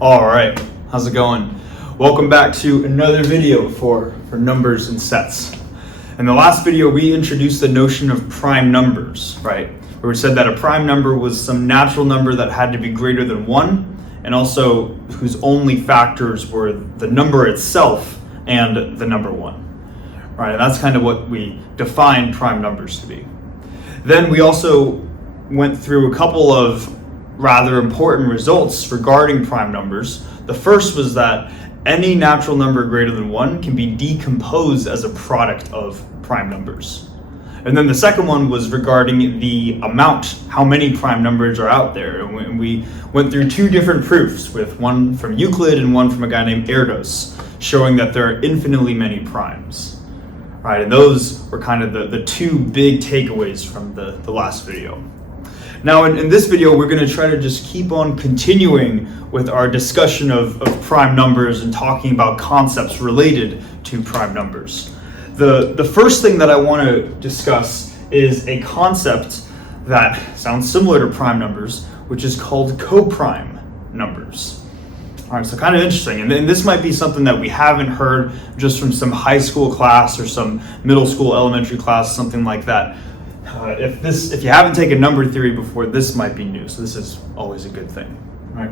All right, how's it going? Welcome back to another video for numbers and sets. In the last video, we introduced the notion of prime numbers, right? Where we said that a prime number was some natural number that had to be greater than 1, and also whose only factors were the number itself and the number 1, right? And that's kind of what we defined prime numbers to be. Then we also went through a couple of rather important results regarding prime numbers. The first was that any natural number greater than 1 can be decomposed as a product of prime numbers. And then the second one was regarding the amount, how many prime numbers are out there. And we went through two different proofs, with one from Euclid and one from a guy named Erdos, showing that there are infinitely many primes. Right, and those were kind of the two big takeaways from the last video. Now in this video, we're going to try to just keep on continuing with our discussion of prime numbers and talking about concepts related to prime numbers. The first thing that I want to discuss is a concept that sounds similar to prime numbers, which is called coprime numbers. All right, so kind of interesting, and this might be something that we haven't heard just from some high school class or some middle school, elementary class, something like that. If you haven't taken number theory before, this might be new, so this is always a good thing. All right.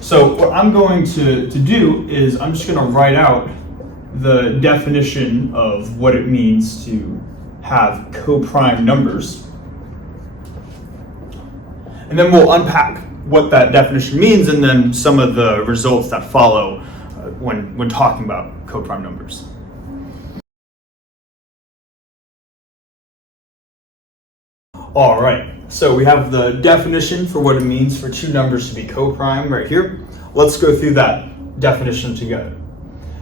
So what I'm going to do is I'm just going to write out the definition of what it means to have coprime numbers, and then we'll unpack what that definition means, and then some of the results that follow when talking about coprime numbers. All right, so we have the definition for what it means for two numbers to be coprime right here. Let's go through that definition together.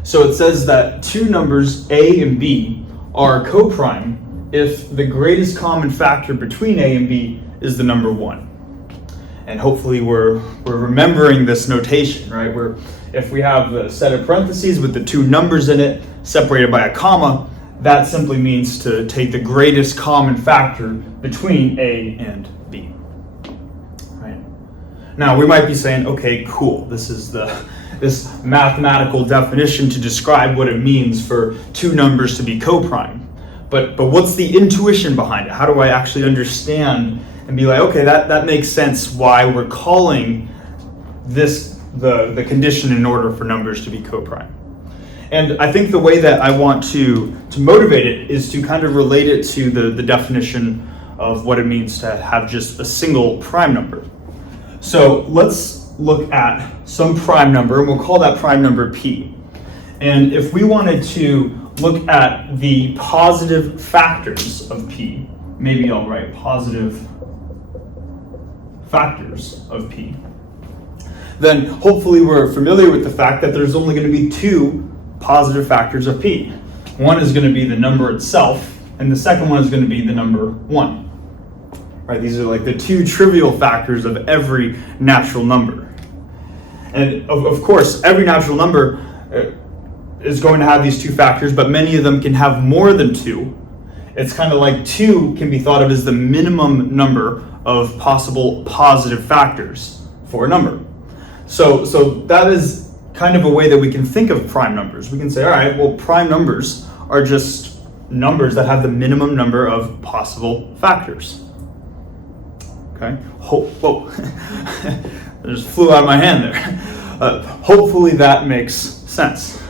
So it says that two numbers A and B are coprime if the greatest common factor between A and B is the number 1. And hopefully we're remembering this notation, right? Where if we have a set of parentheses with the two numbers in it separated by a comma, that simply means to take the greatest common factor between A and B, right? Now we might be saying, okay, cool, this is this mathematical definition to describe what it means for two numbers to be coprime. But what's the intuition behind it? How do I actually understand and be like, okay, that makes sense why we're calling this the condition in order for numbers to be coprime. And I think the way that I want to motivate it is to kind of relate it to the definition of what it means to have just a single prime number. So let's look at some prime number, and we'll call that prime number P. And if we wanted to look at the positive factors of P, maybe I'll write positive factors of P, then hopefully we're familiar with the fact that there's only going to be two positive factors of P. One is going to be the number itself, and the second one is going to be the number 1. Right? These are like the two trivial factors of every natural number. And of course, every natural number is going to have these two factors, but many of them can have more than two. It's kind of like 2 can be thought of as the minimum number of possible positive factors for a number. So that is kind of a way that we can think of prime numbers. We can say, all right, well, prime numbers are just numbers that have the minimum number of possible factors. Okay? Whoa. It just flew out of my hand there. Hopefully that makes sense.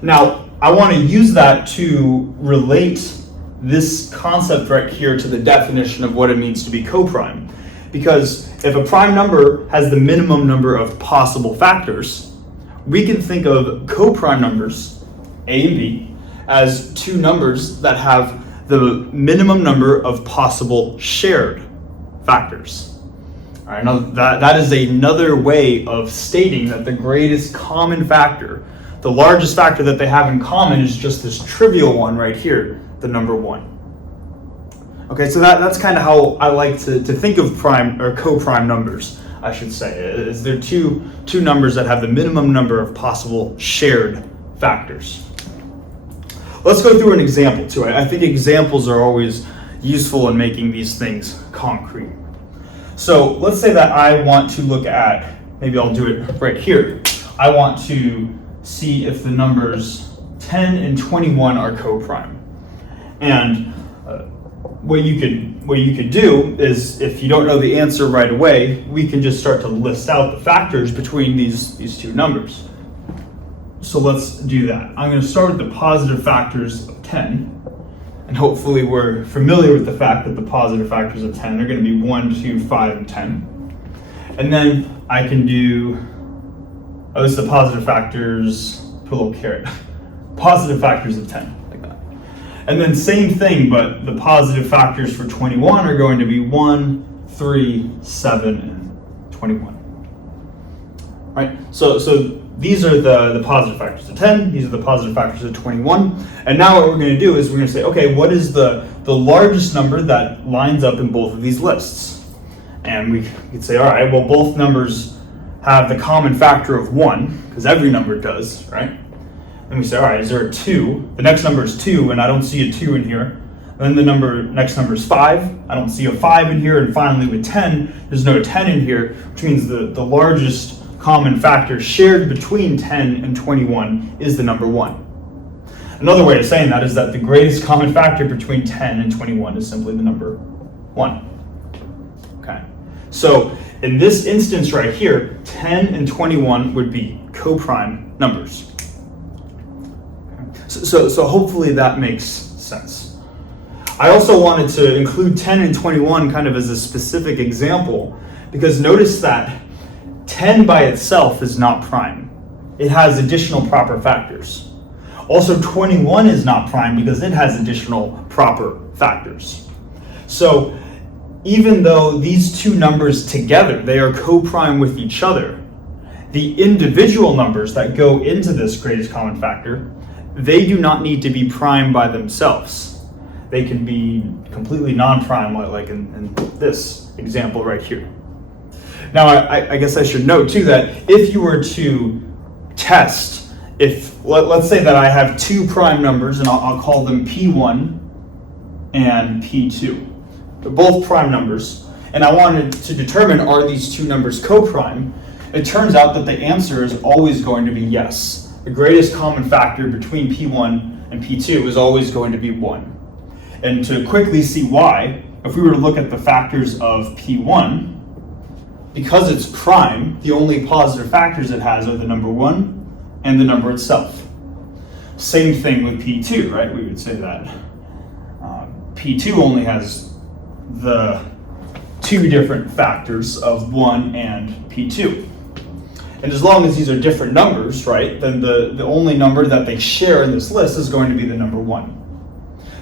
Now, I want to use that to relate this concept right here to the definition of what it means to be coprime. Because if a prime number has the minimum number of possible factors, we can think of coprime numbers, A and B, as two numbers that have the minimum number of possible shared factors. All right, now that is another way of stating that the greatest common factor, the largest factor that they have in common, is just this trivial one right here, the number 1. Okay, so that's kind of how I like to think of prime or coprime numbers, I should say. Is there two numbers that have the minimum number of possible shared factors. Let's go through an example too. I think examples are always useful in making these things concrete. So let's say that I want to look at maybe I'll do it right here. I want to see if the numbers 10 and 21 are co-prime. And what you could do is, if you don't know the answer right away, we can just start to list out the factors between these two numbers. So let's do that. I'm going to start with the positive factors of 10. And hopefully we're familiar with the fact that the positive factors of 10 are going to be 1, 2, 5, and 10. And then I can do, this is the positive factors, put a little caret, positive factors of 10, like that. And then same thing, but the positive factors for 21 are going to be 1, 3, 7, and 21. All right, so these are the positive factors of 10, these are the positive factors of 21. And now what we're going to do is we're going to say, okay, what is the largest number that lines up in both of these lists? And we could say, all right, well, both numbers have the common factor of 1, because every number does, right? And we say, all right, is there a 2? The next number is 2, and I don't see a 2 in here. Then the next number is 5. I don't see a 5 in here. And finally, with 10, there's no 10 in here, which means the largest common factor shared between 10 and 21 is the number 1. Another way of saying that is that the greatest common factor between 10 and 21 is simply the number 1. Okay, so in this instance right here, 10 and 21 would be co-prime numbers. So hopefully that makes sense. I also wanted to include 10 and 21 kind of as a specific example, because notice that 10 by itself is not prime. It has additional proper factors. Also, 21 is not prime because it has additional proper factors. So even though these two numbers together, they are co-prime with each other, the individual numbers that go into this greatest common factor, they do not need to be prime by themselves. They can be completely non-prime, like in this example right here. Now, I guess I should note too that if you were to test, let's say that I have two prime numbers, and I'll call them P1 and P2. They're both prime numbers, and I wanted to determine, are these two numbers co-prime? It turns out that the answer is always going to be yes. The greatest common factor between P1 and P2 is always going to be 1. And to quickly see why, if we were to look at the factors of P1, because it's prime, the only positive factors it has are the number 1 and the number itself. Same thing with P2, right? We would say that P2 only has the two different factors of 1 and P2. And as long as these are different numbers, right, then the only number that they share in this list is going to be the number 1.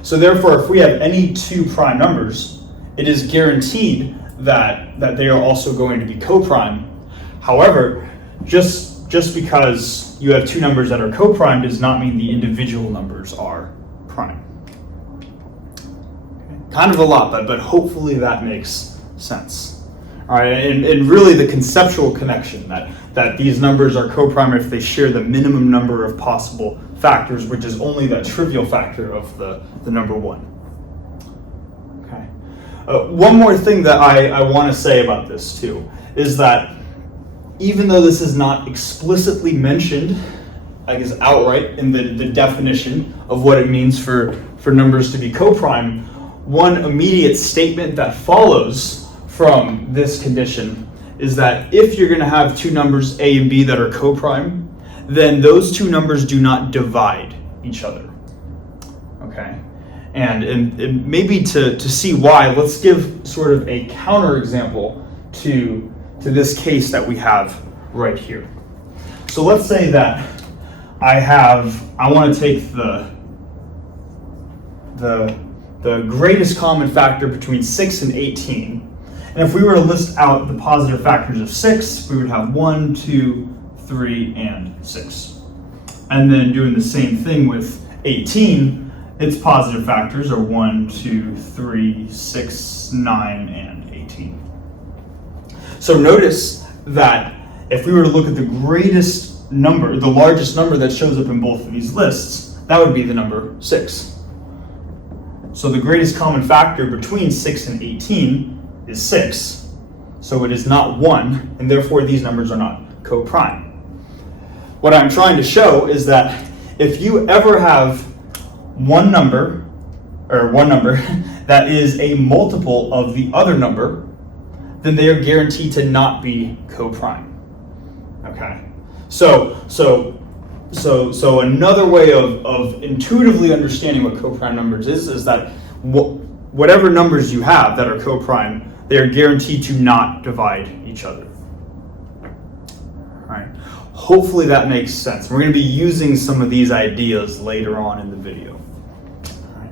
So therefore, if we have any two prime numbers, it is guaranteed that they are also going to be co-prime. However, just because you have two numbers that are co-prime does not mean the individual numbers are prime. Okay. Kind of a lot, but hopefully that makes sense. All right, and really the conceptual connection that these numbers are co-prime if they share the minimum number of possible factors, which is only that trivial factor of the number 1. One more thing that I want to say about this too is that even though this is not explicitly mentioned, I guess outright in the definition of what it means for numbers to be co-prime, one immediate statement that follows from this condition is that if you're going to have two numbers A and B that are co-prime, then those two numbers do not divide each other. Okay? And maybe to see why, let's give sort of a counterexample to this case that we have right here. So let's say that I want to take the greatest common factor between 6 and 18. And if we were to list out the positive factors of 6, we would have 1, 2, 3, and 6. And then doing the same thing with 18, its positive factors are 1, 2, 3, 6, 9, and 18. So notice that if we were to look at the greatest number, the largest number that shows up in both of these lists, that would be the number 6. So the greatest common factor between 6 and 18 is 6. So it is not 1, and therefore these numbers are not co-prime. What I'm trying to show is that if you ever have one number that is a multiple of the other number, then they are guaranteed to not be co-prime. Okay, so another way of intuitively understanding what co-prime numbers is that whatever numbers you have that are co-prime, they are guaranteed to not divide each other. All right. Hopefully that makes sense. We're going to be using some of these ideas later on in the video. All right.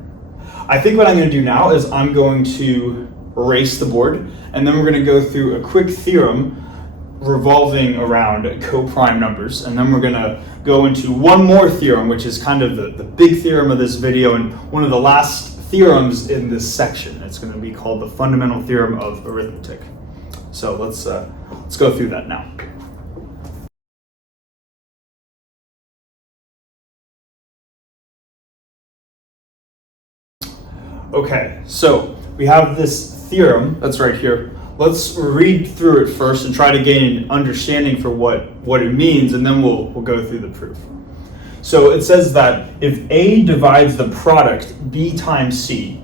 I think what I'm going to do now is I'm going to erase the board, and then we're going to go through a quick theorem revolving around co-prime numbers, and then we're going to go into one more theorem, which is kind of the big theorem of this video and one of the last theorems in this section. It's going to be called the fundamental theorem of arithmetic. So let's go through that now. Okay, so we have this theorem that's right here. Let's read through it first and try to gain an understanding for what it means, and then we'll go through the proof. So it says that if A divides the product B times C,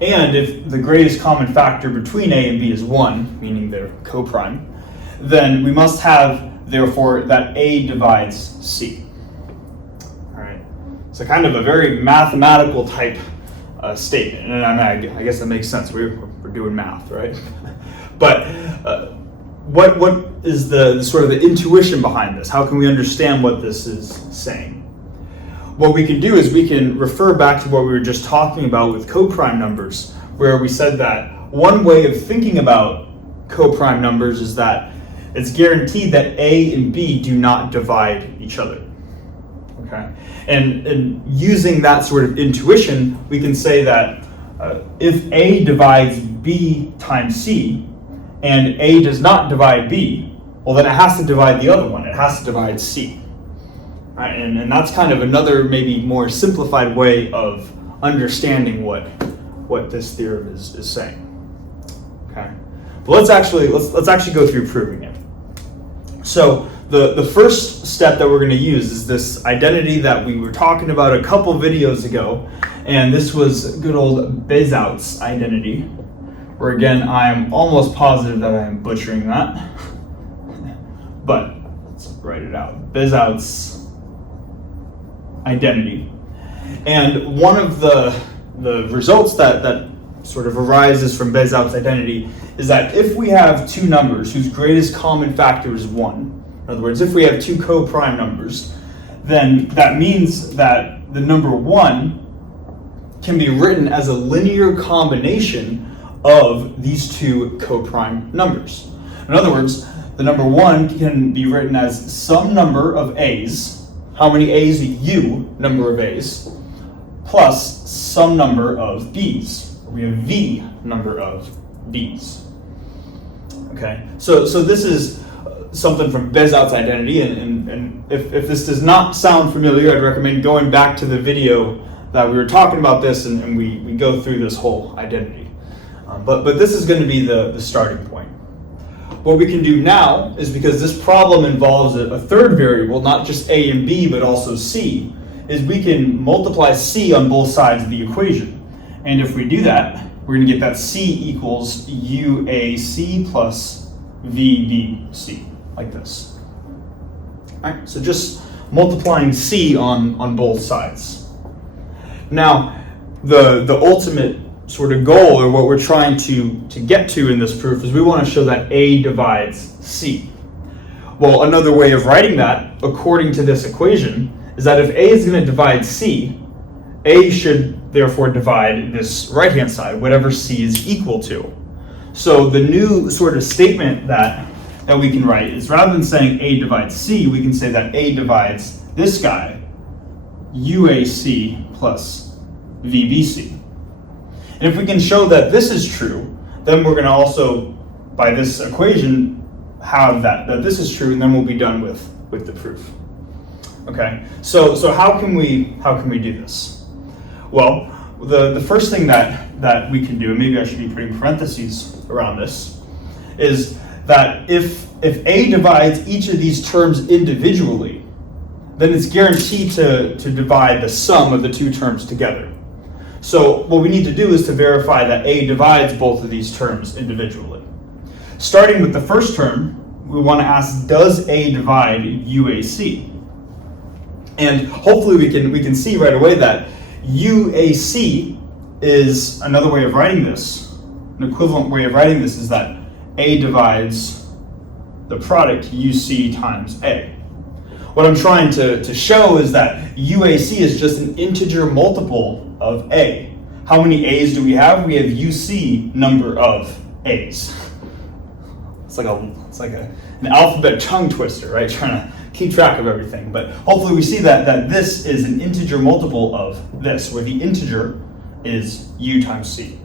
and if the greatest common factor between A and B is 1, meaning they're co-prime, then we must have, therefore, that A divides C. All right. So kind of a very mathematical type statement, and I guess that makes sense. We're doing math, right? But what is the sort of the intuition behind this? How can we understand what this is saying? What we can do is we can refer back to what we were just talking about with co-prime numbers, where we said that one way of thinking about co-prime numbers is that it's guaranteed that A and B do not divide each other. Okay, and using that sort of intuition, we can say that if A divides B times C, and A does not divide B, well then it has to divide the other one. It has to divide C. Right, and that's kind of another maybe more simplified way of understanding what this theorem is saying. Okay, but let's actually go through proving it. So the first step that we're going to use is this identity that we were talking about a couple videos ago, and this was good old Bezout's identity, where again I am almost positive that I am butchering that, but let's write it out. Bezout's identity. And one of the results that sort of arises from Bezout's identity is that if we have two numbers whose greatest common factor is 1, in other words, if we have two co-prime numbers, then that means that the number 1 can be written as a linear combination of these two co-prime numbers. In other words, the number 1 can be written as some number of A's. How many A's? U number of A's, plus some number of B's. We have V number of B's. Okay, so this is something from Bezout's identity, and if this does not sound familiar, I'd recommend going back to the video that we were talking about this, and we go through this whole identity. But this is going to be the starting point. What we can do now is, because this problem involves a third variable, not just A and B, but also C, is we can multiply C on both sides of the equation. And if we do that, we're going to get that C equals UAC plus VBC, like this. All right, so just multiplying C on both sides. Now, the ultimate sort of goal, or what we're trying to get to in this proof, is we want to show that A divides C. Well, another way of writing that, according to this equation, is that if A is going to divide C, A should therefore divide this right-hand side, whatever C is equal to. So the new sort of statement that we can write is, rather than saying A divides C, we can say that A divides this guy, UAC plus VBC. And if we can show that this is true, then we're going to also, by this equation, have that this is true, and then we'll be done with the proof. Okay, so how can we do this? Well, the first thing that we can do, and maybe I should be putting parentheses around this, is that if A divides each of these terms individually, then it's guaranteed to divide the sum of the two terms together. So what we need to do is to verify that A divides both of these terms individually. Starting with the first term, we want to ask, does A divide UAC? And hopefully we can see right away that UAC is another way of writing this. An equivalent way of writing this is that A divides the product UC times A. What I'm trying to show is that UAC is just an integer multiple of A. How many A's do we have? We have UC number of A's. It's like an alphabet tongue twister, right? Trying to keep track of everything. But hopefully we see that this is an integer multiple of this, where the integer is U times C.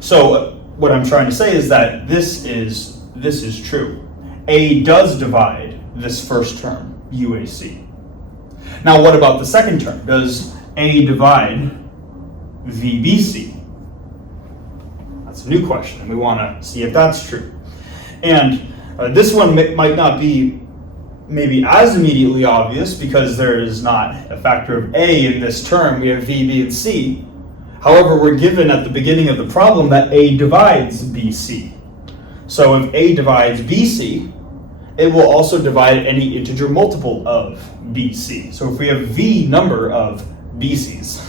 So what I'm trying to say is that this is true. A does divide this first term, UAC. Now what about the second term? Does A divide VBC? That's a new question, and we want to see if that's true. And this one might not be maybe as immediately obvious because there is not a factor of A in this term. We have V, B, and C. However, we're given at the beginning of the problem that A divides BC. So if A divides BC, it will also divide any integer multiple of BC. So if we have V number of BCs,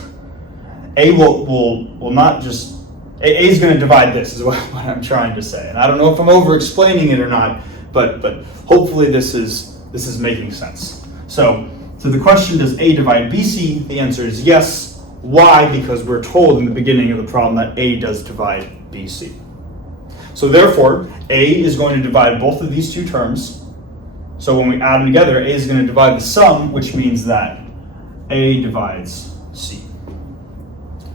A will not just, A is going to divide this, is what I'm trying to say. And I don't know if I'm over-explaining it or not, but hopefully this is making sense. So the question, does A divide BC? The answer is yes. Why? Because we're told in the beginning of the problem that A does divide BC. So therefore, A is going to divide both of these two terms. So when we add them together, A is going to divide the sum, which means that A divides C.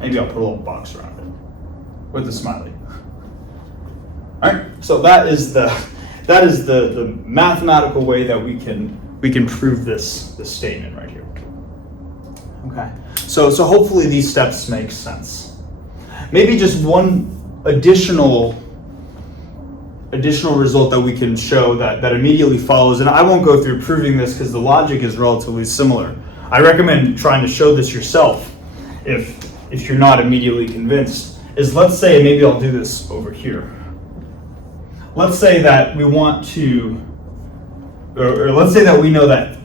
Maybe I'll put a little box around it with a smiley. All right, so that is the mathematical way that we can prove this statement right here. Okay, so hopefully these steps make sense. Maybe just one additional result that we can show that immediately follows, and I won't go through proving this because the logic is relatively similar. I recommend trying to show this yourself if you're not immediately convinced, is let's say, maybe I'll do this over here. Let's say that we want to, or let's say that we know that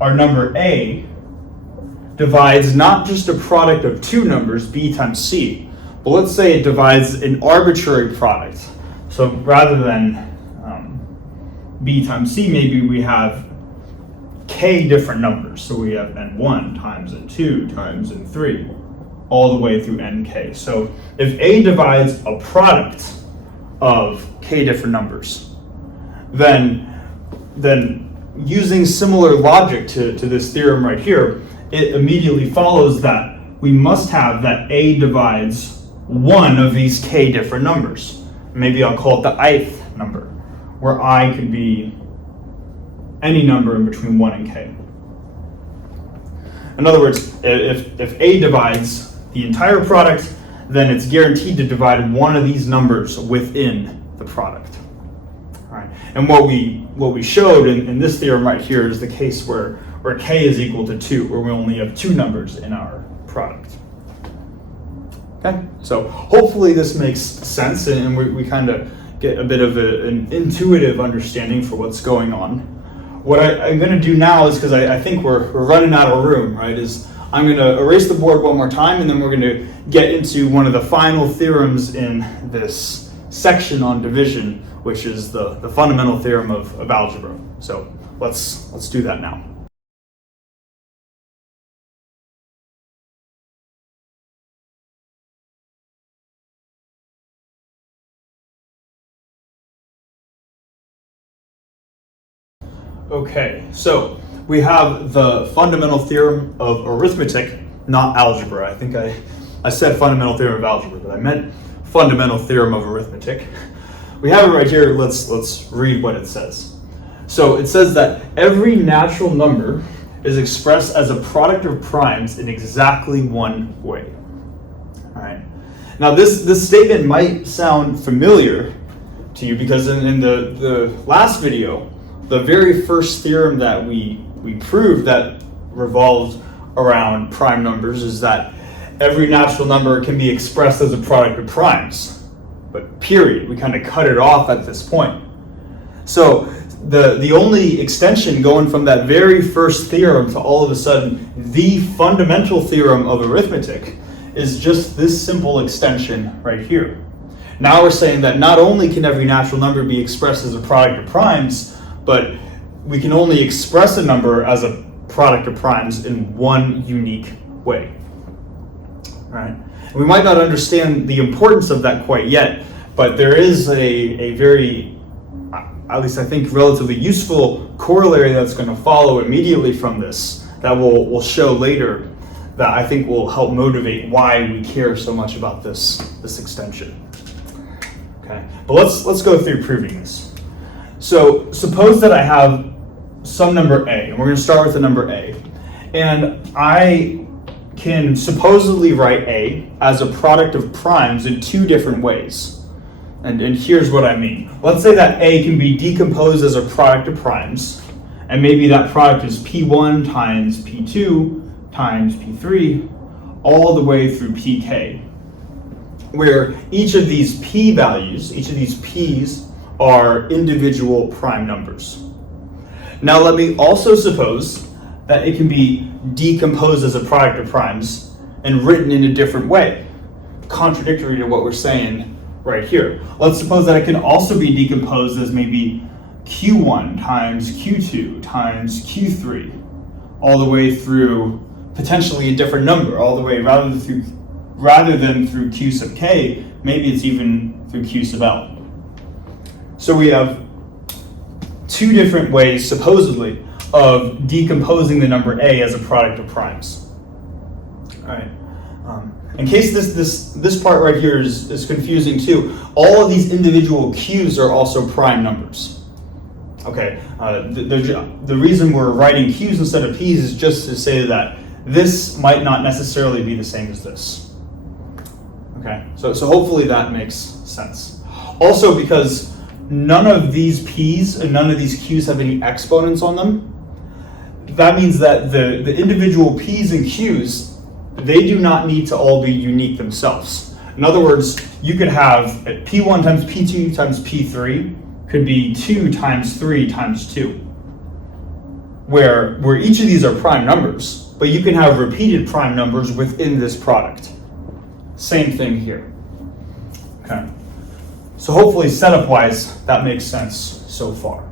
our number A divides not just a product of two numbers, B times C, but let's say it divides an arbitrary product. So rather than B times C, maybe we have K different numbers. So we have N1 times N2 times N3, all the way through NK. So if A divides a product of K different numbers, then using similar logic to this theorem right here, it immediately follows that we must have that A divides one of these K different numbers. Maybe I'll call it the ith number, where I could be any number in between 1 and K. In other words, if A divides the entire product, then it's guaranteed to divide one of these numbers within the product. All right. And what we showed in this theorem right here is the case where K is equal to 2, where we only have two numbers in our product. Okay, so hopefully this makes sense and we kind of get a bit of an intuitive understanding for what's going on. What I'm going to do now is, because I think we're running out of room, right, is I'm going to erase the board one more time and then we're going to get into one of the final theorems in this section on division, which is the fundamental theorem of algebra. So let's do that now. Okay, so we have the fundamental theorem of arithmetic, not algebra. I think I said fundamental theorem of algebra, but I meant fundamental theorem of arithmetic. We have it right here. Let's read what it says. So it says that every natural number is expressed as a product of primes in exactly one way. All right. Now this statement might sound familiar to you, because in the last video, the very first theorem that we proved that revolved around prime numbers is that every natural number can be expressed as a product of primes. But period, we kind of cut it off at this point. So the only extension going from that very first theorem to all of a sudden the fundamental theorem of arithmetic is just this simple extension right here. Now we're saying that not only can every natural number be expressed as a product of primes, but we can only express a number as a product of primes in one unique way. Right? We might not understand the importance of that quite yet, but there is a very, at least I think, relatively useful corollary that's going to follow immediately from this that we'll show later, that I think will help motivate why we care so much about this extension. Okay, but let's go through proving this. So suppose that I have some number a, and we're going to start with the number a, and I can supposedly write a as a product of primes in two different ways. And here's what I mean. Let's say that a can be decomposed as a product of primes, and maybe that product is p1 times p2 times p3 all the way through pk, where each of these p values, each of these p's, are individual prime numbers. Now let me also suppose that it can be decomposed as a product of primes and written in a different way, contradictory to what we're saying right here. Let's suppose that it can also be decomposed as maybe q1 times q2 times q3 all the way through potentially a different number, all the way rather than through q sub k, maybe it's even through q sub l. So we have two different ways, supposedly, of decomposing the number a as a product of primes. All right. In case this part right here is confusing too, all of these individual q's are also prime numbers. Okay. The reason we're writing q's instead of p's is just to say that this might not necessarily be the same as this. Okay. So hopefully that makes sense. Also, because none of these p's and none of these q's have any exponents on them, that means that the individual p's and q's, they do not need to all be unique themselves. In other words, you could have p1 times p2 times p3 could be 2 times 3 times 2, where each of these are prime numbers, but you can have repeated prime numbers within this product. Same thing here. Okay. So hopefully setup-wise, that makes sense so far.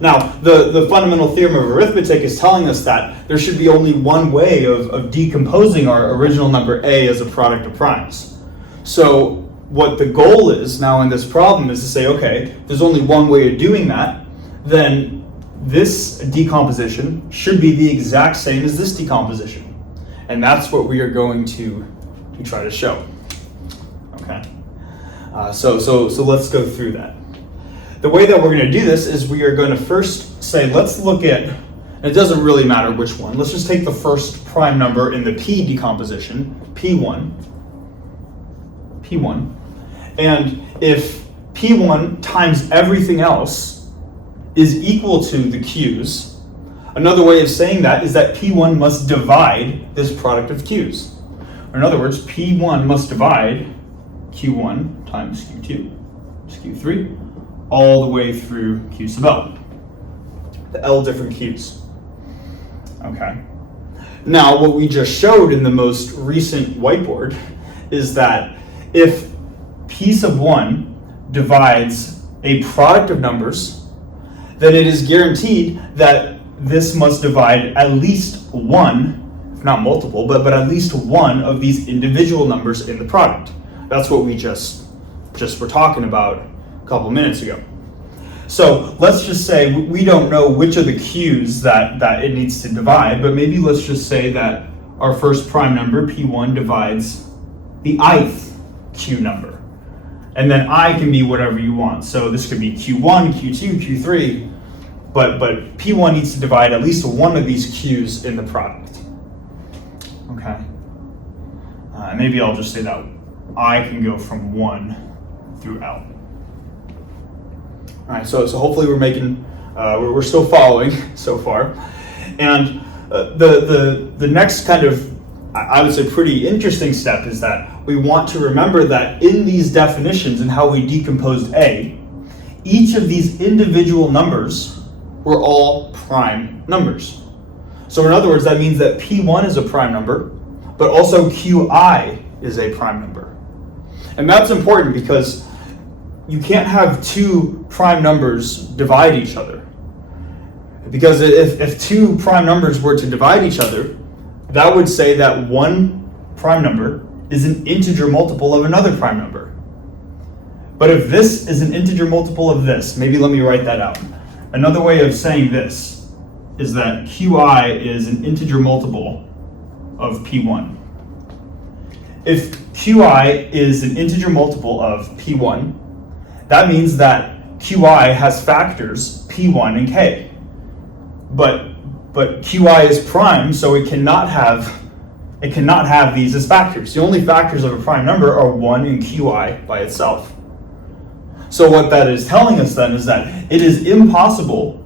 Now, the fundamental theorem of arithmetic is telling us that there should be only one way of decomposing our original number a as a product of primes. So what the goal is now in this problem is to say, okay, there's only one way of doing that, then this decomposition should be the exact same as this decomposition. And that's what we are going to try to show. Okay. So let's go through that. The way that we're going to do this is we are going to first say, let's look at, and it doesn't really matter which one, let's just take the first prime number in the p decomposition, p1, and if p1 times everything else is equal to the q's, another way of saying that is that p1 must divide this product of q's. Or in other words, p1 must divide q1 times q2 times q3 all the way through q sub l, the L different q's. Okay. Now, what we just showed in the most recent whiteboard is that if p sub 1 divides a product of numbers, then it is guaranteed that this must divide at least one, if not multiple, but at least one of these individual numbers in the product. That's what we just were talking about a couple minutes ago. So let's just say we don't know which of the q's that it needs to divide, but maybe let's just say that our first prime number, p1, divides the ith q number. And then I can be whatever you want. So this could be q1, q2, q3, but p1 needs to divide at least one of these q's in the product. Okay. Maybe I'll just say that I can go from 1 through L. All right, so hopefully we're still following so far. And the next kind of, I would say, pretty interesting step is that we want to remember that in these definitions and how we decomposed A, each of these individual numbers were all prime numbers. So in other words, that means that P1 is a prime number, but also Qi is a prime number. And that's important because you can't have two prime numbers divide each other. Because if two prime numbers were to divide each other, that would say that one prime number is an integer multiple of another prime number. But if this is an integer multiple of this, maybe let me write that out. Another way of saying this is that Qi is an integer multiple of P1. If Qi is an integer multiple of P1, that means that Qi has factors P1 and K. But Qi is prime, so it cannot have these as factors. The only factors of a prime number are 1 and Qi by itself. So what that is telling us then is that it is impossible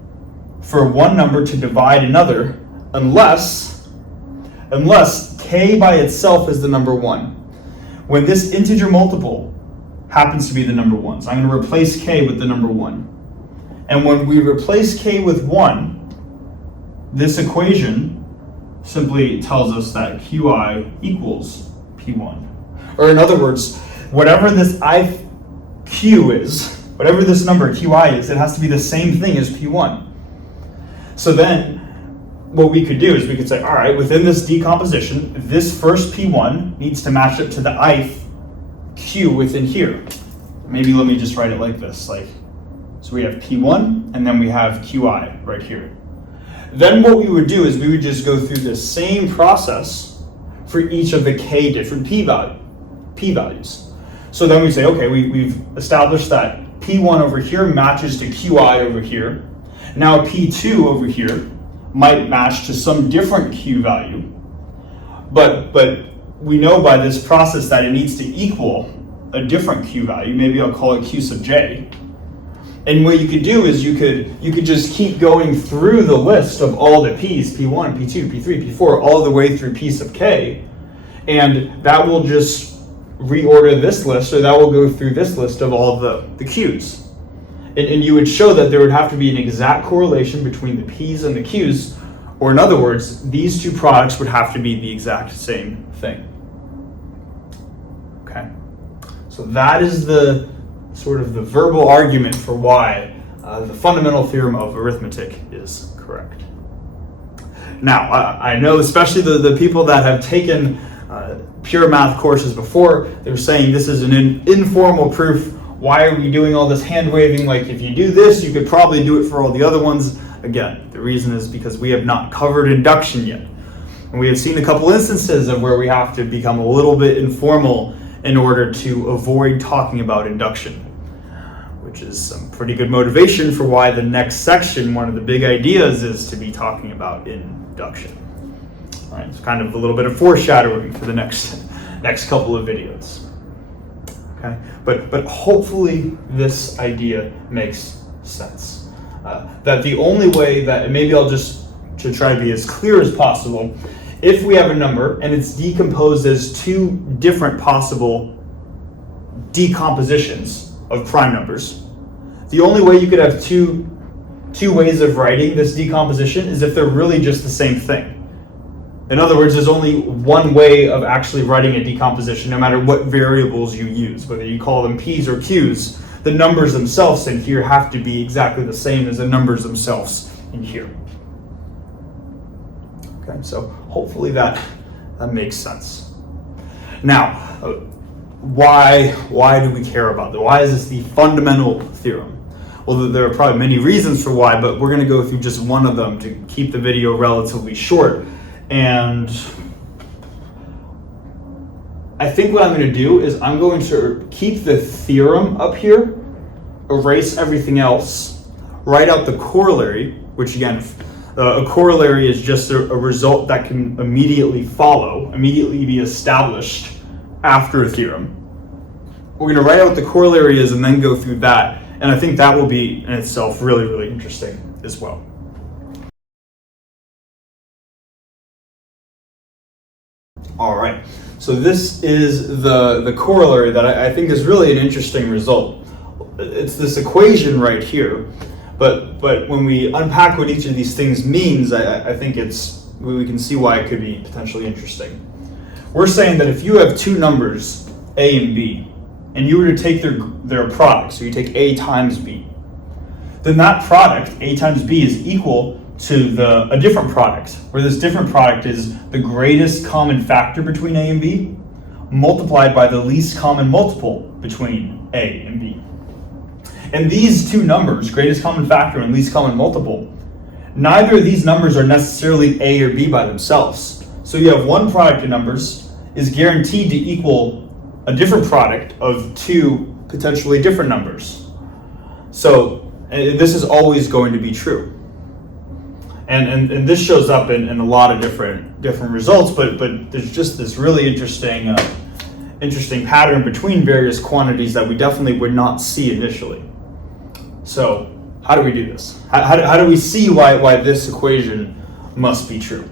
for one number to divide another unless K by itself is the number 1. When this integer multiple happens to be the number 1. So I'm going to replace K with the number 1. And when we replace K with 1, this equation simply tells us that Qi equals P1. Or in other words, whatever this IQ is, whatever this number Qi is, it has to be the same thing as P1. So then, what we could do is we could say, all right, within this decomposition, this first P1 needs to match up to the ith Q within here. Maybe let me just write it like this. So we have P1, and then we have Qi right here. Then what we would do is we would just go through the same process for each of the k different p values. So then we say, okay, we've established that P1 over here matches to Qi over here. Now P2 over here might match to some different Q value, but we know by this process that it needs to equal a different Q value. Maybe I'll call it Q sub j. And what you could do is you could just keep going through the list of all the p's, P1, P2, P3, P4, all the way through P sub k, and that will just reorder this list, or that will go through this list of all the q's. And you would show that there would have to be an exact correlation between the p's and the q's, or in other words, these two products would have to be the exact same thing. Okay, so that is the sort of the verbal argument for why the fundamental theorem of arithmetic is correct. Now, I know especially the people that have taken pure math courses before, they're saying this is an informal proof. Why are we doing all this hand waving? Like, if you do this, you could probably do it for all the other ones. Again, the reason is because we have not covered induction yet. And we have seen a couple instances of where we have to become a little bit informal in order to avoid talking about induction, which is some pretty good motivation for why the next section, one of the big ideas, is to be talking about induction. All right, it's kind of a little bit of foreshadowing for the next couple of videos. Okay, but hopefully this idea makes sense. That the only way that, and maybe I'll just to try to be as clear as possible, if we have a number and it's decomposed as two different possible decompositions of prime numbers, the only way you could have two ways of writing this decomposition is if they're really just the same thing. In other words, there's only one way of actually writing a decomposition, no matter what variables you use, whether you call them p's or q's. The numbers themselves in here have to be exactly the same as the numbers themselves in here. Okay, so hopefully that makes sense. Now, why do we care about that? Why is this the fundamental theorem? Well, there are probably many reasons for why, but we're going to go through just one of them to keep the video relatively short. And I think what I'm going to do is I'm going to keep the theorem up here, erase everything else, write out the corollary, which again, a corollary is just a result that can immediately be established after a theorem. We're going to write out what the corollary is and then go through that And I think that will be in itself really, really interesting as well. All right, so this is the corollary that I think is really an interesting result. It's this equation right here, but when we unpack what each of these things means, I think we can see why it could be potentially interesting. We're saying that if you have two numbers, A and B, and you were to take their product, so you take A times B, then that product, A times B, is equal to a different product, where this different product is the greatest common factor between A and B multiplied by the least common multiple between A and B. And these two numbers, greatest common factor and least common multiple, neither of these numbers are necessarily A or B by themselves. So you have one product of numbers is guaranteed to equal a different product of two potentially different numbers. So this is always going to be true. And this shows up in a lot of different results, but there's just this really interesting pattern between various quantities that we definitely would not see initially. So how do we do this? How do we see why this equation must be true?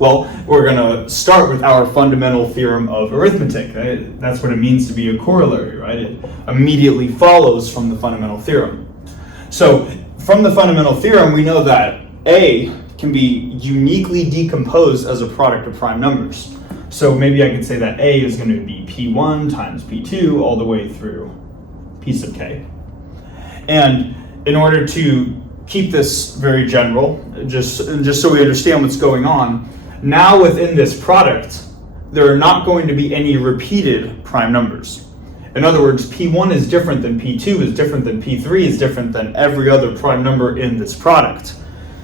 Well, we're going to start with our fundamental theorem of arithmetic. Right? That's what it means to be a corollary, right? It immediately follows from the fundamental theorem. So from the fundamental theorem, we know that A can be uniquely decomposed as a product of prime numbers. So maybe I could say that A is going to be P1 times P2 all the way through P sub K. And in order to keep this very general, just so we understand what's going on, now within this product, there are not going to be any repeated prime numbers. In other words, P1 is different than P2, is different than P3, is different than every other prime number in this product.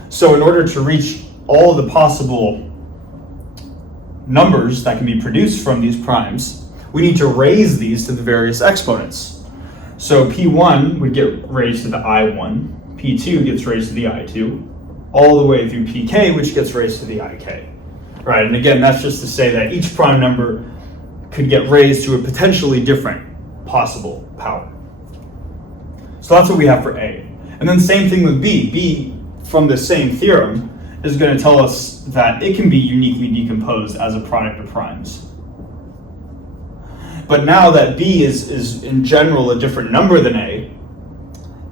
So in order to reach all the possible numbers that can be produced from these primes, we need to raise these to the various exponents. So P1 would get raised to the I1, P2 gets raised to the I2, all the way through PK, which gets raised to the IK. Right, and again, that's just to say that each prime number could get raised to a potentially different possible power. So that's what we have for A. And then same thing with B. B, from the same theorem, is going to tell us that it can be uniquely decomposed as a product of primes. But now that B is in general a different number than A,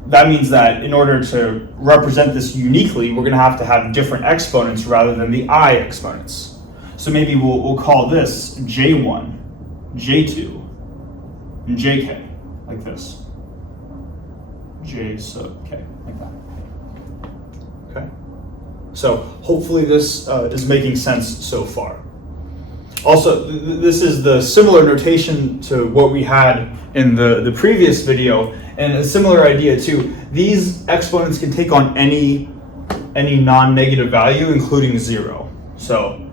that means that in order to represent this uniquely, we're going to have different exponents rather than the I exponents. So maybe we'll call this J1, J2, and JK, like this. J sub K, like that. Okay. So hopefully this is making sense so far. Also, this is the similar notation to what we had in the previous video, and a similar idea too. These exponents can take on any non-negative value, including 0. So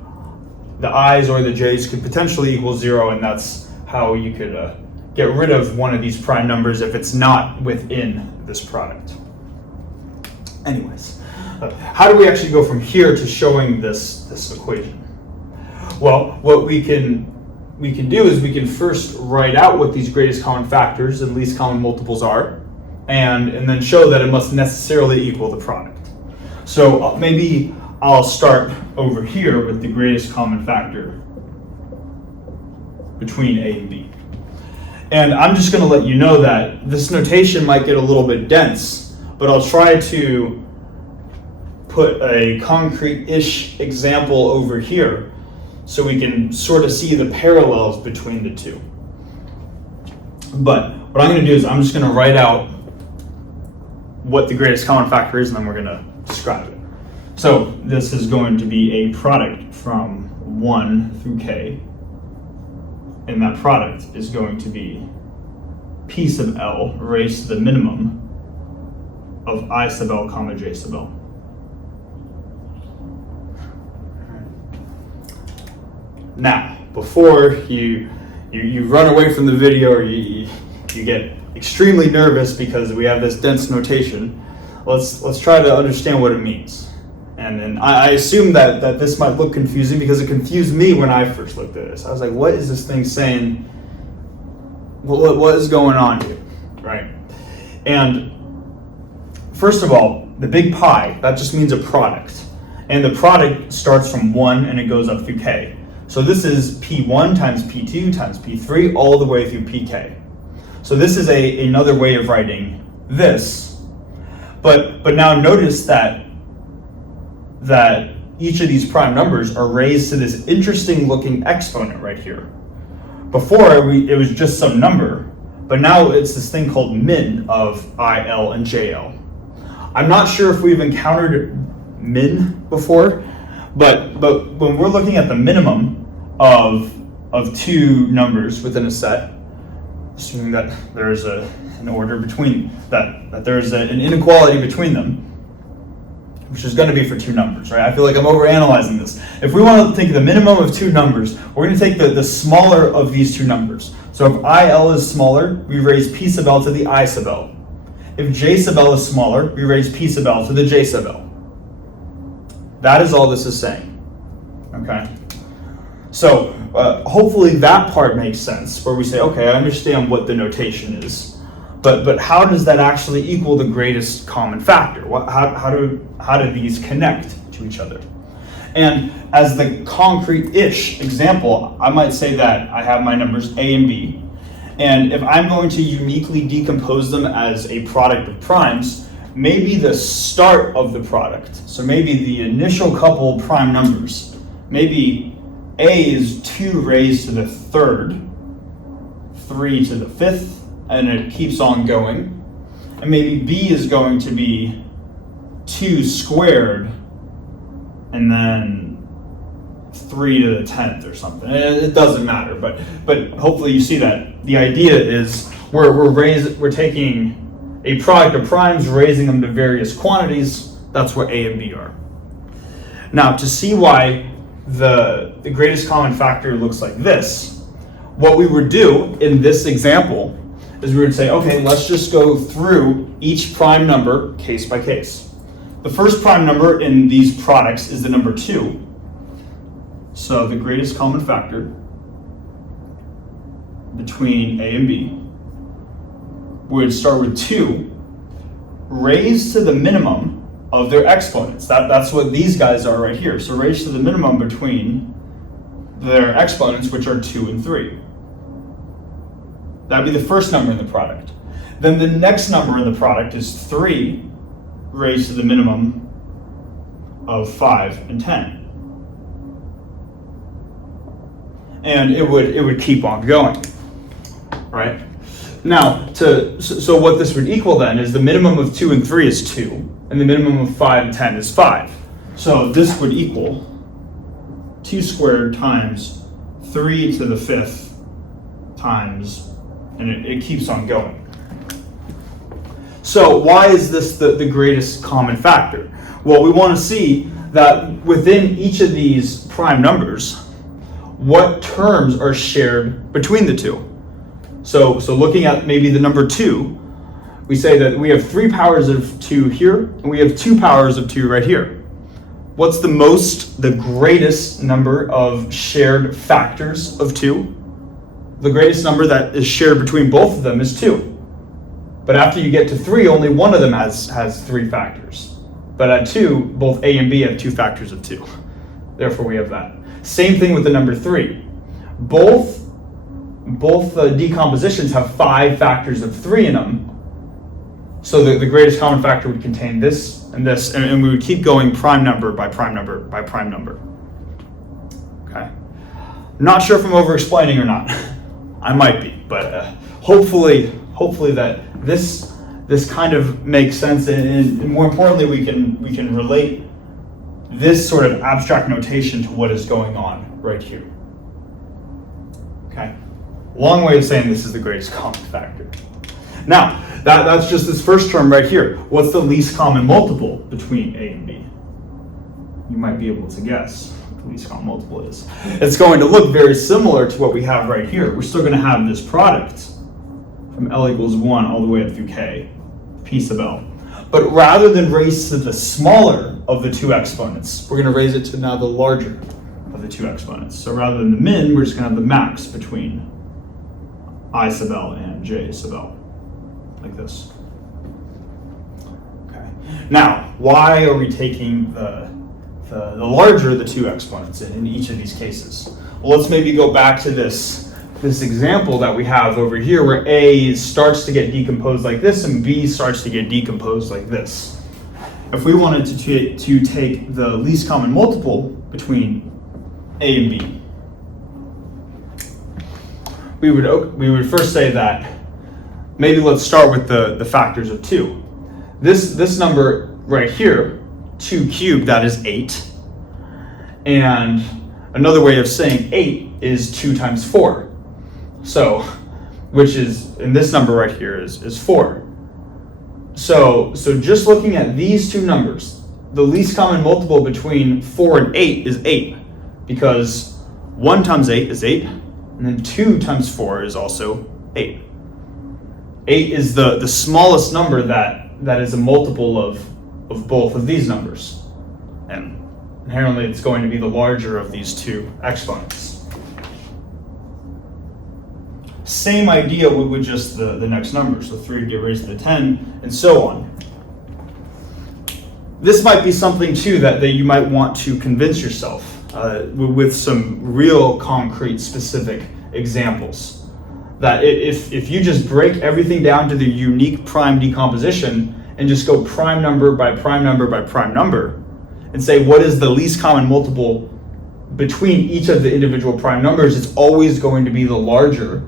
the i's or the j's could potentially equal 0, and that's how you could get rid of one of these prime numbers if it's not within this product. Anyways, how do we actually go from here to showing this equation? Well, what we can do is we can first write out what these greatest common factors and least common multiples are, and then show that it must necessarily equal the product. So maybe I'll start over here with the greatest common factor between A and B. And I'm just going to let you know that this notation might get a little bit dense, but I'll try to put a concrete-ish example over here so we can sort of see the parallels between the two. But what I'm going to do is I'm just going to write out what the greatest common factor is, and then we're going to describe it. So this is going to be a product from 1 through K, and that product is going to be P sub L raised to the minimum of I sub L comma J sub L. Now, before you run away from the video or you get extremely nervous because we have this dense notation, let's try to understand what it means. And I assume that this might look confusing because it confused me when I first looked at this. I was like, what is this thing saying? What is going on here, right? And first of all, the big pi, that just means a product. And the product starts from 1 and it goes up through k. So this is P1 times P2 times P3 all the way through Pk. So this is another way of writing this. But now notice that each of these prime numbers are raised to this interesting looking exponent right here. Before it was just some number, but now it's this thing called min of I, L, and JL. I'm not sure if we've encountered min before, but when we're looking at the minimum of two numbers within a set, assuming that there's an order between that there's an inequality between them, which is going to be for two numbers, right? I feel like I'm overanalyzing this. If we want to take the minimum of two numbers, we're going to take the smaller of these two numbers. So if IL is smaller, we raise P sub L to the I sub L. If J sub L is smaller, we raise P sub L to the J sub L. That is all this is saying, okay? So hopefully that part makes sense, where we say, okay, I understand what the notation is, but how does that actually equal the greatest common factor? How do these connect to each other? And as the concrete-ish example, I might say that I have my numbers A and B, and if I'm going to uniquely decompose them as a product of primes, maybe the start of the product, so maybe the initial couple prime numbers, maybe A is 2 raised to the third, 3 to the fifth, and it keeps on going. And maybe B is going to be 2 squared, and then 3 to the 10th or something. It doesn't matter, but hopefully you see that the idea is we're taking a product of primes, raising them to various quantities. That's what A and B are. Now, to see why the greatest common factor looks like this, what we would do in this example is we would say, okay, let's just go through each prime number case by case. The first prime number in these products is the number 2. So the greatest common factor between A and B would start with 2 raised to the minimum of their exponents. That's what these guys are right here. So raised to the minimum between their exponents, which are 2 and 3. That'd be the first number in the product. Then the next number in the product is 3 raised to the minimum of 5 and 10. And it would keep on going, right? Now, so what this would equal then is the minimum of 2 and 3 is 2, and the minimum of 5 and 10 is 5. So this would equal 2 squared times 3 to the 5th times, and it keeps on going. So why is this the greatest common factor? Well, we want to see that within each of these prime numbers, what terms are shared between the two. So looking at maybe the number 2, we say that we have 3 powers of 2 here, and we have 2 powers of 2 right here. What's the greatest number of shared factors of 2? The greatest number that is shared between both of them is 2. But after you get to 3, only one of them has 3 factors. But at 2, both A and B have 2 factors of 2. Therefore, we have that. Same thing with the number 3. Both decompositions have 5 factors of 3 in them. So the greatest common factor would contain this and this, and we would keep going prime number by prime number by prime number. Okay. Not sure if I'm over-explaining or not. I might be, but hopefully that this kind of makes sense, and more importantly, we can relate this sort of abstract notation to what is going on right here. Okay. Long way of saying this is the greatest common factor. Now, that's just this first term right here. What's the least common multiple between A and B? You might be able to guess what the least common multiple is. It's going to look very similar to what we have right here. We're still going to have this product from L equals 1 all the way up through K, P sub L. But rather than raise to the smaller of the 2 exponents, we're going to raise it to now the larger of the 2 exponents. So rather than the min, we're just going to have the max between I sub L and J sub L, like this. Now, why are we taking the larger of the two exponents in each of these cases? Well, let's maybe go back to this example that we have over here where A starts to get decomposed like this and B starts to get decomposed like this. If we wanted to take the least common multiple between A and B, we would first say that maybe let's start with the factors of 2. This number right here, 2 cubed, that is 8. And another way of saying 8 is 2 times 4. So, which is, and this number right here is 4. So just looking at these two numbers, the least common multiple between 4 and 8 is 8. Because 1 times 8 is 8, and then 2 times 4 is also 8. 8 is the smallest number that is a multiple of both of these numbers. And inherently it's going to be the larger of these two exponents. Same idea with just the next number, so 3 raised to the 10, and so on. This might be something too that you might want to convince yourself with some real concrete specific examples. That if you just break everything down to the unique prime decomposition and just go prime number by prime number by prime number and say what is the least common multiple between each of the individual prime numbers, it's always going to be the larger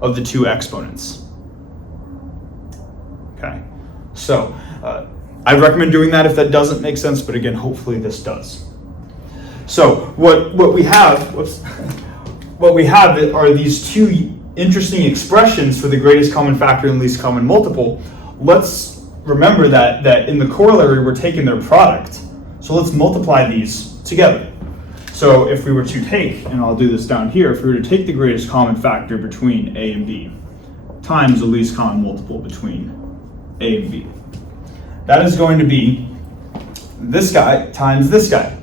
of the two exponents. Okay, so I recommend doing that if that doesn't make sense, but again, hopefully this does. So what we have are these two interesting expressions for the greatest common factor and least common multiple. Let's remember that in the corollary we're taking their product. So let's multiply these together. So if we were to take, and I'll do this down here, if we were to take the greatest common factor between A and B times the least common multiple between A and B, that is going to be this guy times this guy.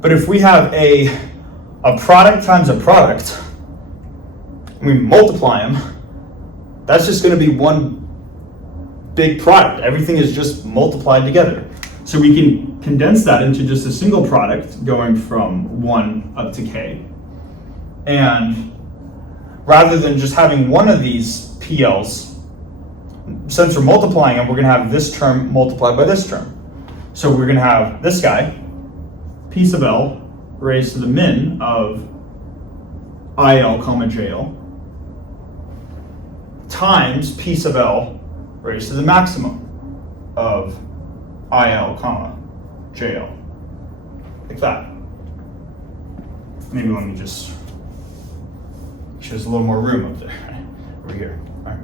But if we have a product times a product, we multiply them, that's just going to be one big product. Everything is just multiplied together. So we can condense that into just a single product going from 1 up to k. And rather than just having one of these PLs, since we're multiplying them, we're going to have this term multiplied by this term. So we're going to have this guy, P sub L, raised to the min of IL comma JL, times P sub L raised to the maximum of IL comma JL, like that. Maybe let me just, there's a little more room up there, over here. All right.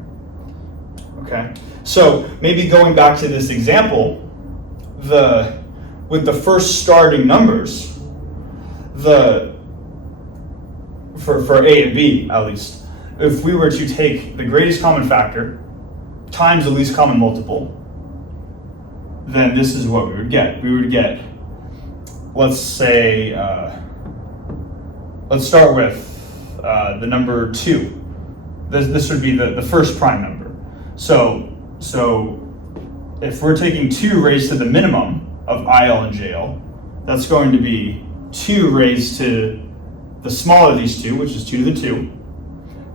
Okay, so maybe going back to this example, with the first starting numbers, for A and B at least, if we were to take the greatest common factor times the least common multiple, then this is what we would get. We would get, let's say, let's start with the number 2. This would be the first prime number. So if we're taking 2 raised to the minimum of IL and JL, that's going to be 2 raised to the smaller of these two, which is 2 to the 2,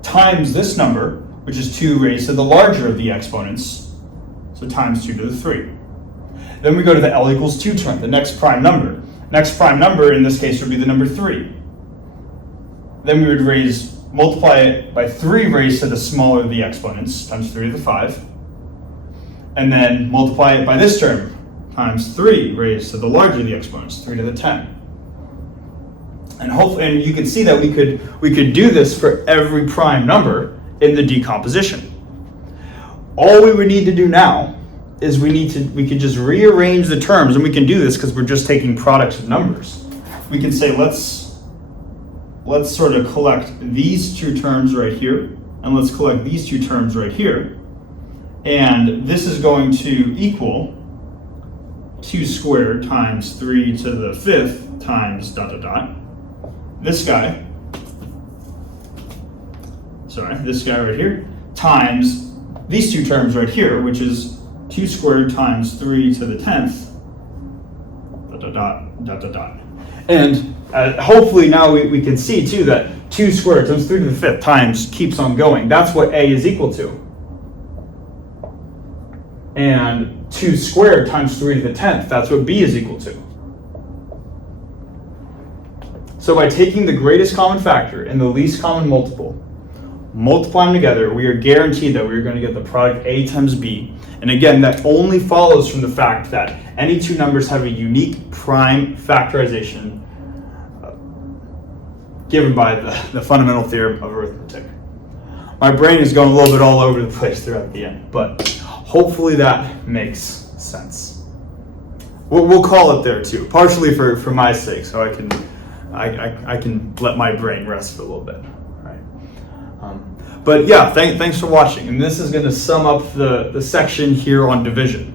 times this number, which is 2 raised to the larger of the exponents, so times 2 to the 3. Then we go to the L equals 2 term, the next prime number. Next prime number in this case would be the number 3. Then we would multiply it by 3 raised to the smaller of the exponents, times 3 to the 5. And then multiply it by this term, times 3 raised to the larger of the exponents, 3 to the 10. And you can see that we could do this for every prime number in the decomposition. All we would need to do now is we could just rearrange the terms, and we can do this because we're just taking products of numbers. We can say let's sort of collect these two terms right here, and let's collect these two terms right here, and this is going to equal 2 squared times 3 to the 5th times ... This guy right here, times these two terms right here, which is 2 squared times 3 to the 10th, dot, dot, dot, dot, dot, dot. And hopefully now we can see too that 2 squared times 3 to the 5th times keeps on going. That's what A is equal to. And 2 squared times 3 to the 10th, that's what B is equal to. So by taking the greatest common factor and the least common multiple, multiply them together, we are guaranteed that we're going to get the product A times B. And again, that only follows from the fact that any two numbers have a unique prime factorization given by the fundamental theorem of arithmetic. My brain is going a little bit all over the place throughout the end, but hopefully that makes sense. We'll call it there too, partially for my sake, so I can let my brain rest for a little bit. Right? But yeah, thanks for watching, and this is going to sum up the section here on division.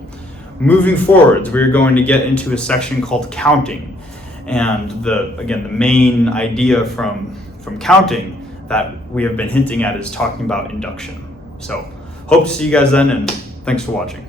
Moving forwards, we're going to get into a section called counting, and the main idea from counting that we have been hinting at is talking about induction. So hope to see you guys then, and thanks for watching.